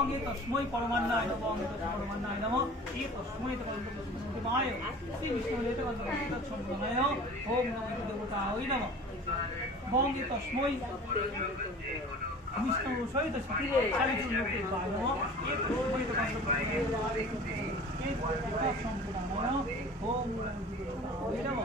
বঙ্গে তস্মৈ পরমান্নায় নমঃ তস্মৈ পরমান্নায় নমঃ এ তস্মৈ তস্মৈ শ্রী বিষ্ণু লেতে সম্প্রদায় ওম নমো দেবতা ওই নমঃ বঙ্গে তস্মৈ বিষ্ণু সহিত শালিচুর লোকে নমঃ এ তস্মৈ তস্মৈ সম্প্রদায় ওম নমো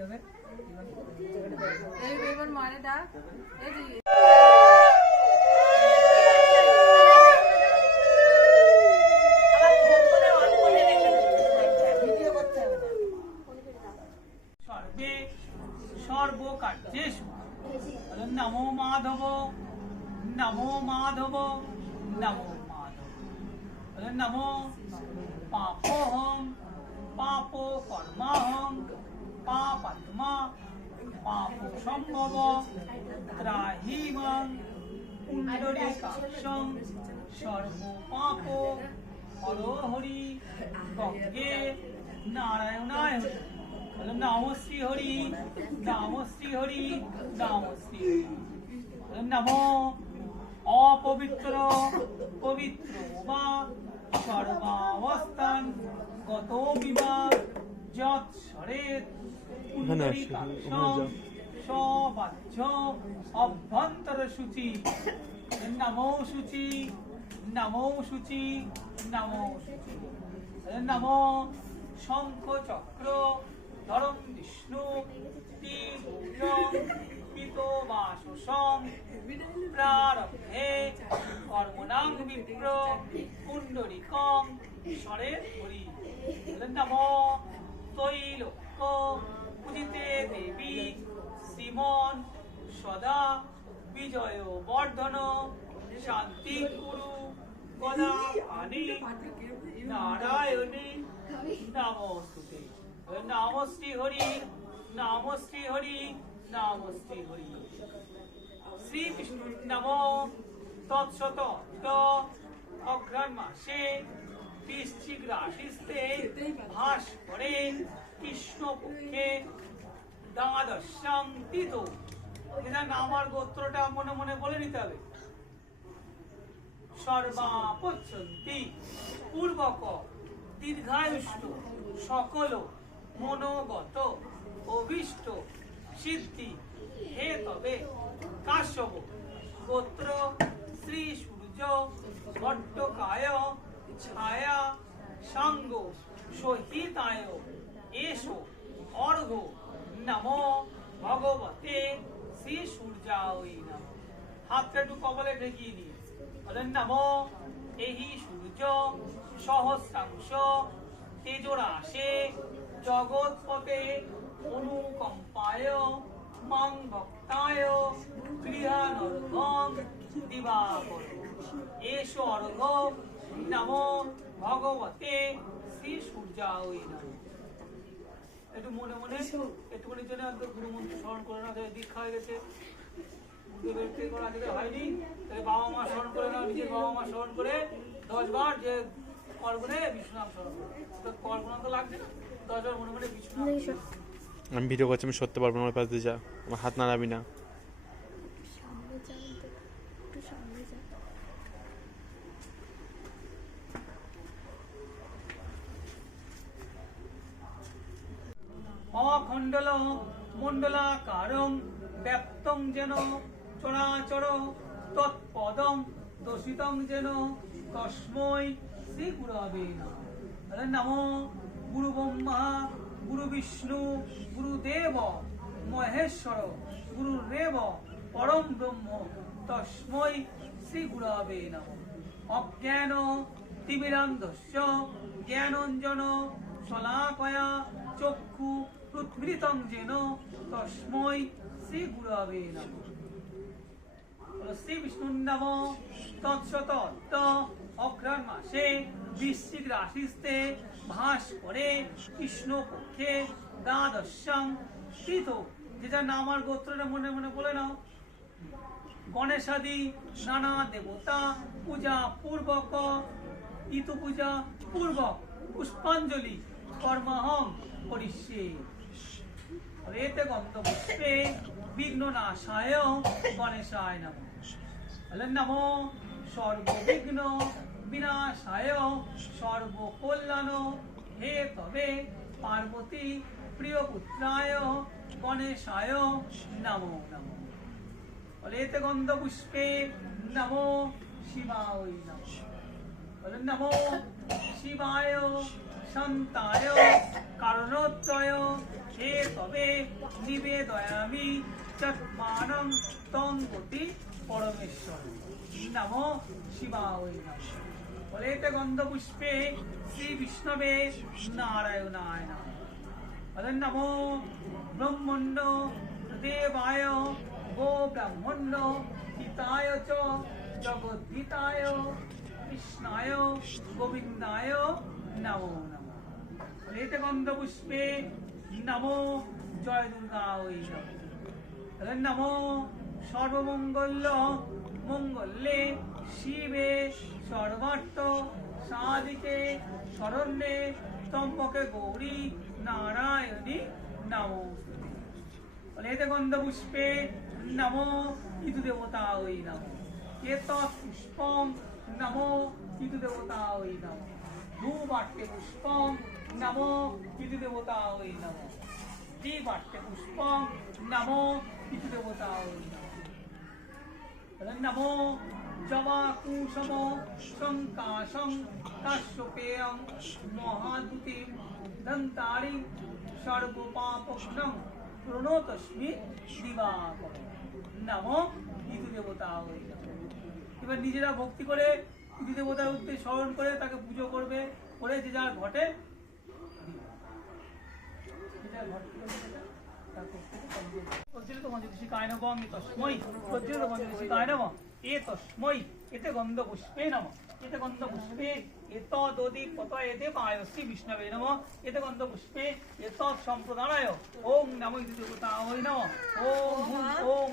দিতে হবে এই সর্বকার্যেষু নমো মাধব নমো মাধব নমো মাধব। নমো পাপোহং পাপ কর্মাহং পাপাত্মা পাপ সম্ভব ত্রাহিমং পুণ্ডরীকাক্ষং সর্ব পাপ হরি গঙ্গে নারায়ণায় বললাম নাম শ্রী হরি নাম হরি নাম হরি নাম অপবিত্র পবিত্র বা সর্বাবস্থান গত বিবাহ যৎ পুণ্ডরীকাক্ষং সবাহ্য অভ্যন্তর সূচি নমো সূচি নমো সূচি নমো সূচি। নমো শঙ্খ চক্র ধরম বিষ্ণু পিত বাসসং প্রারব্ধে কর্মণাং বিপ্র, পুণ্ডরিকং, স্বরে হরি। নমো তৈলোক্য। পূজিতে দেবী, শ্রীমন, সদা, বিজয় বর্ধন, শান্তি গুরু, গদা আনি নারায়ণী, নমস্তুতে। নাম শ্রী হরি নাম শ্রী হরি নাম শ্রী হরি। শ্রী বিষ্ণু নম তৎসত অঘ্রাণ মাসে বৃশ্চিক রাশিস্তে ভাস করে কৃষ্ণ পক্ষে তিত আমার গোত্রটা মনে মনে বলে নিতে হবে সর্বাপচ্ছন্তি পূর্বক দীর্ঘায়ুষ্ঠ সকল মনোগত অভীষ্ট সিদ্ধি হে তবে কাশ্যপ, গোত্র, শ্রী সূর্য ভট্টকায় ছায়া, সাঙ্গ, সহিতায় এসো অর্ঘ নম ভগবতে শ্রী সূর্যায় নম। হাতটা একটু কবলে ঠেকিয়ে নিয়ে বলেন নম এই সূর্য, সহস্রাংশ, তেজরাশে, জগৎপতে অনুকম্পায়, মাং ভক্তায় গৃহানর্ঘং দিবাকর এস অর্ঘ নম ভগবতে শ্রী সূর্যায় নম। একটু মনে মনে একটুখানির জন্য অন্তত গুরুমন্ত্র স্মরণ করে না দীক্ষা হয়ে গেছে। গুরুদেবের থেকে করা যেতে হয়নি তাহলে বাবা মা স্মরণ করে নাও নিজের বাবা মা স্মরণ করে দশ বার যে কল্পনে বিষ্ণুনাম স্মরণ করে। তো কল্পনা তো লাগছে না দশ বার মনে মনে বিষ্ণুনাম আমি ভিডিও করছি আমি সরতে পারব না আমার পাশ দিয়ে যা আমার হাত নাড়াবি না সামনে যান তো একটু সামনে যান অখণ্ডল মণ্ডলাকারং ব্যক্তং যেন, চরাচর তৎপদং দোষিতং যেন, তস্মৈ শ্রী গুরবে নম। গুরু ব্রহ্মা গুরু বিষ্ণু গুরুদেব, মহেশ্বর, গুরুরেব, পরম ব্রহ্ম, তস্মৈ শ্রী গুরবে নম। অজ্ঞান তিমিরান্ধস্য, জ্ঞানঞ্জন, শলাকয়া, চক্ষু প্রৎমৃতং যেন তস্মৈ শ্রী গুরবে নমঃ শ্রী বিষ্ণুর নম তৎসত অঘ্রাণ মাসে বৃশ্চিক রাশিস্তে ভাস করে কৃষ্ণ পক্ষে দ্বাদশাং তীর্থ যেটা নাম আর গোত্রটা মনে মনে বলে নাও গণেশাদি নানা দেবতা পূজা পূর্বক ইতু পূজা পূর্বক পুষ্পাঞ্জলি কর্মহম করিষ্যে রেতে গন্ধ পুষ্পে, বিঘ্ন নাশায়, গণেশায় নম। বলেন নম। সর্ববিঘ্ন বিনাশায়, সর্বকল্যাণ। হে তবে পার্বতী প্রিয় পুত্রায় গণেশায় নমো নমঃ। বলেতে গন্ধ পুষ্পে নমো শিবায় নম। বলেন নমো শিবায় শান্তায় কারণত্রয় হে তবে নিবেদয়ামি চত্মানং তং গতি পরমেশ্বর। নমো শিবায় বলেতে গন্ধ পুষ্পে শ্রী বিষ্ণবে নারায়ণায় বলেন নমো ব্রহ্মণ্য দেবায় গো ব্রাহ্মণ্য হিতায় চ জগদ্ধিতায় কৃষ্ণায় গোবিন্দায় নমো নমঃ লেতে গন্ধ পুষ্পে নমো জয় দুর্গা ওই নমঃ সর্বমঙ্গল্য মঙ্গলে শিবে সর্বার্থ সাদিকে শরণ্যে স্তম্ভকে গৌরী নারায়ণী নমো লেতে গন্ধ পুষ্পে নমো ইদু দেবতা ওই নম এত পুষ্পম নমো দেবতা ওই নম ধূপাট্যে পুষ্পম নমো দেবতা ওই নম দীপাট্যে পুষ্পম নমো ইদু দেবতা ওই নম নমো জবা কুসম শঙ্কাশং কাশ্যপেয়ং মহাদুতিম দন্তারিং সর্বপাপঘ্নং প্রণতস্মি দিবাকর নম দেবতা হয়ে এবার নিজেরা ভক্তি করে দেবতার উদ্দেশ্যে স্মরণ করে তাকে পুজো করবে করে যে যার ঘটে এতে গন্ধ পুষ্পে নমঃ। এতে গন্ধ পুষ্পে এতে বিষ্ণবে নমঃ। এতে গন্ধ পুষ্পে ওম নমো ইতি দেবতায় নমঃ। ওম ওম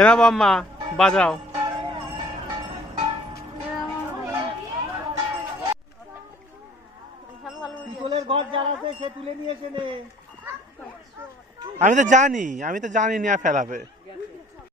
এনা বাম্মা বাজাও। আমি তো জানি আমি তো জানি নিয়ে ফেলাবে।